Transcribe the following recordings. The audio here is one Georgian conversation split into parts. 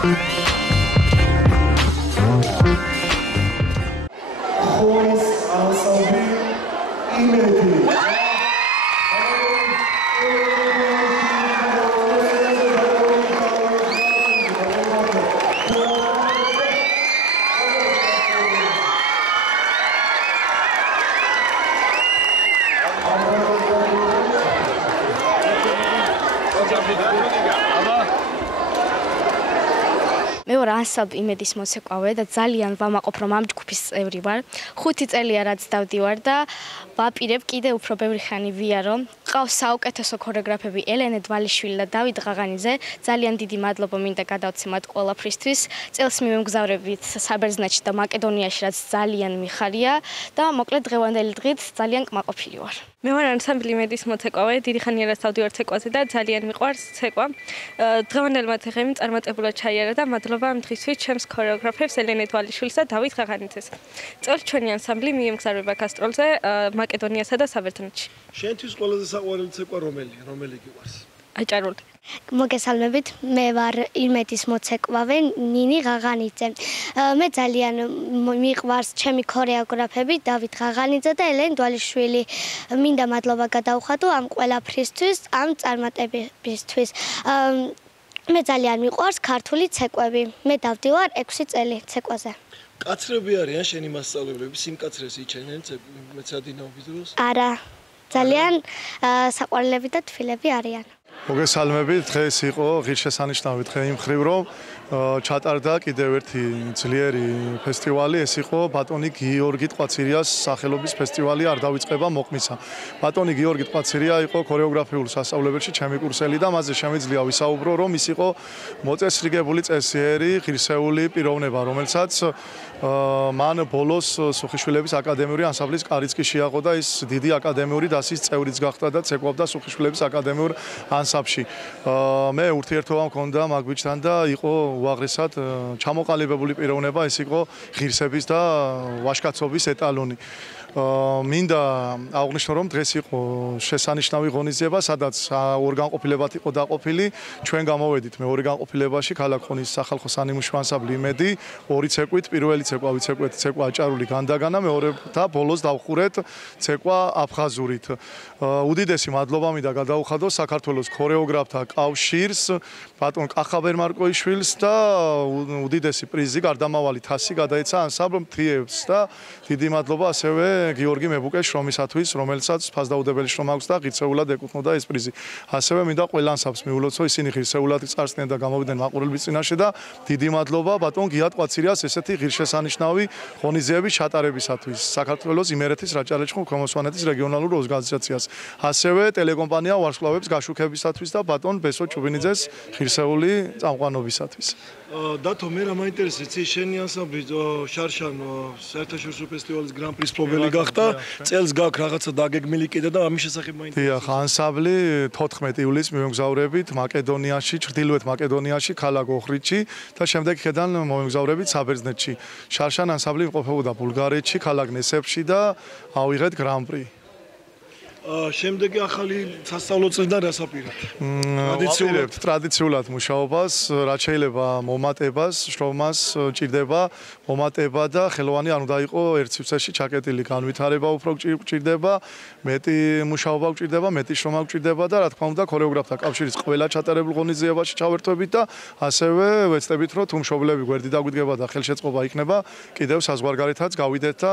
ხონის ანსამბლი იმედი მე ვარ ანსამბლ იმედის მოცეკვავე და ძალიან ვამაყობ რომ ამ ჯგუფის წევრი ვარ. 5 წელია რაც დავდივარ და ვაპირებ კიდე უფრო ბევრი ხანი ვიარო. ყავს საუკეთესო ქორეოგრაფები ელენე დვალიშვილი და დავით ღაღანიძე. ძალიან დიდი მადლობა მინდა გადავცე მათ ყველაფრისთვის. წელს მივემგზავრებით საბერძნეთში და მაკედონიაში რაც ძალიან მიხარია და მოკლედ დღევანდელი დღით ძალიან კმაყოფილი ვარ. მე ვარ ანსამბლ იმედის მოცეკვავე, დიდი ხანია რაც დავდივარ ცეკვაზე და ძალიან მიყვარს ცეკვა. დღევანდელმა დღემ წარმატებულად ჩაიარა და მადლობა ამ დღისთვის ჩემს ქორეოგრაფებს ელენე დვალიშვილს და დავით ღაღანიძეს. წელს ჩვენი ანსამბლი მიემგზავრება გასტროლზე მაკედონიასა და საბერძნეთში. შენთვის ყველაზე საყვარელი ცეკვა რომელი გიყვარს? აჭარული. მოგესალმებით, მე ვარ იმედის მოცეკვავე ნინი ღაღანიძე. მე ძალიან მიყვარს ჩემი ქორეოგრაფები დავით ღაღანიძე და ელენე დვალიშვილი. მინდა მადლობა გადაუხადო ამ ყველაფრისთვის, ამ წარმატებებისთვის. მე ძალიან მიყვარს ქართული ცეკვები. მე დავდივარ 6 წელი ცეკვაზე. კაცრები არიან შენი მასწავლებლები, სიმკაცრეს იჩენენ მეცადინაობის დროს? არა, ძალიან საყვარლები და თბილები არიან. მოგესალმებით, დღეს იყო ღირსშესანიშნავი დღე იმ მხრივ, რომ ჩატარდა კიდევ ერთი ძლიერი ფესტივალი, ეს იყო ბატონი გიორგი ტყვაცირიას სახელობის ფესტივალი არ დავიწყება მოყმისა. ბატონი გიორგი ტყვაცირია იყო ქორეოგრაფიულ სასწავლებელში ჩემი კურსელი და მასზე შემიძლია ვისაუბრო, რომ ის იყო მოწესრიგებული წესიერი, ღირსეული პიროვნება, რომელსაც მან ბოლოს სუხიშვილების აკადემიური ანსამბლის კარიც კი შეაყო და ის დიდი აკადემიური დასის წევრიც გახდა და ცეკვავდა სუხიშვილების აკადემიურ ანსამბლში. მე ურთიერთობა მქონდა მაგბიჯთან და იყო უაღრესად ჩამოყალიბებული პიროვნება, ეს იყო ღირსების და ვაჟკაცობის ეტალონი. მინდა აღვნიშნო, რომ დღეს იყო შესანიშნავი ღონისძიება, სადაც ორგანყოფილებად იყო დაყოფილი. ჩვენ გამოვედით მეორე განყოფილებაში ქალაქ ხონის სახალხო სანიმუშო ანსამბლი იმედი, ორი ცეკვით, პირველი ცეკვა ვიცეკვეთ, ცეკვა აჭარული განდაგანა, მეორე და ბოლოს დავხურეთ ცეკვა აფხაზურით. უდიდესი მადლობა მინდა გადაუხადო საქართველოს ქორეოგრაფთა კავშირს, ბატონ კახაბერ მარკოიშვილს და უდიდესი პრიზი გარდამავალი თასი გადაეცა ანსამბლ მთიევს და დიდი მადლობა ასევე გიორგი მებუკეს შრომისათვის, რომელსაც ფასდაუდებელი შრომა აქვს და ღირსეულად ეკუთვნოდა ეს პრიზი. ასევე მინდა ყველა ანსამბლს მიულოცო, ისინი ღირსეულად წარსდნენ და გამოვიდნენ მაყურებლების წინაშე და დიდი მადლობა ბატონ გია ტყვაციриას ესეთი ღირსშესანიშნავი ღონისძიების ჩატარებისათვის. საქართველოს იმერეთის რაჭა-ლეჩხუმ ქვემო-სვანეთის რეგიონალურ ორგანიზაციას. ასევე ტელეკომპანია ვარსკვლავებს გაშუქებისათვის და ბატონ ბესო ჩუბინიძეს ღირსეული წამყვანობისათვის. დათო, მე რა მაინტერესებს, შენი ანსამბლი შარშან საერთაშორისო ფესტივალის გრან-პრის მფლობელი გახდა, წელს გაქვს რაღაცა დაგეგმილი კიდე და ამის შესახებ მაინტერესებს. დიახ, ანსამბლი 14 ივლისს მივემგზავრებით მაკედონიაში, ჩრდილოეთ მაკედონიაში, ქალაქ ოხრიდში და შემდეგ ხედან მოვემგზავრებით საბერძნეთში. შარშან ანსამბლი იმყოფებოდა ბულგარეთში, ქალაქ ნესეფში და ავიღეთ გრან-პრი. შემდეგი ახალი სასწავლო წლიდან რას აპირებთ? ტრადიციულად მუშაობას, რაც შეიძლება მომატებას, შრომას ჭირდება, მომატება და ხელოვანი არ უნდა იყო ერთ სივრცეში ჩაკეტილი, განვითარება უფრო ჭირდება, მეტი მუშაობა ჭირდება, მეტი შრომა ჭირდება და რა თქმა უნდა ქორეოგრაფთა კავშირის ყველა ჩატარებულ ღონისძიებაში ჩავერთვებით და ასევე ვეცდებით, რომ თუ მშობლები გვერდი დაგვიდგება და ხელშეწყობა იქნება, კიდევ საზღვარგარეთაც გავიდეთ და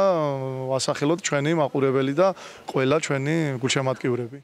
ასახელოთ ჩვენი მაყურებელი და ყველა ჩვენი გულშემატკივრები.